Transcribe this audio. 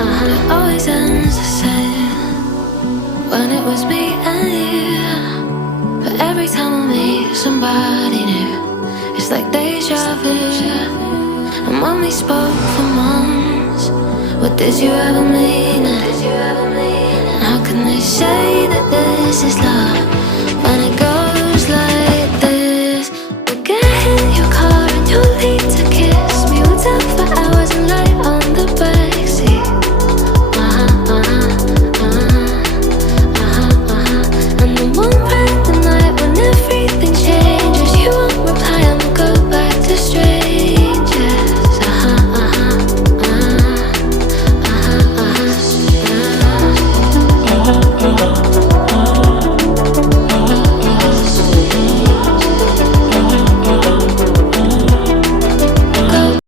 It always ends the same when it was me and you. But every time I meet somebody new, it's like deja vu. And when we spoke for months, what did you ever mean? And how can they say that this is love